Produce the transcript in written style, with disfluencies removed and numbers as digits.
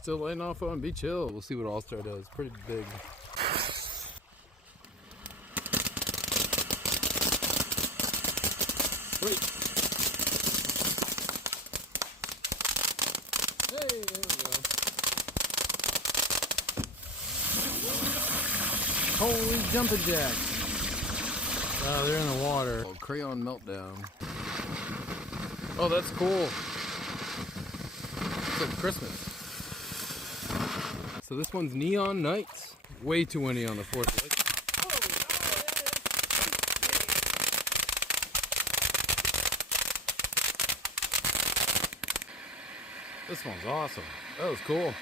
still lighting off on. Be chill. We'll see what All-Star does. Pretty big. Wait. Hey, there we go. Holy jumping jacks. Oh, they're in the water. Oh, Crayon Meltdown. Oh, that's cool. It's like Christmas. So this one's Neon Nights. Way too windy on the 4th light. This one's awesome. That was cool.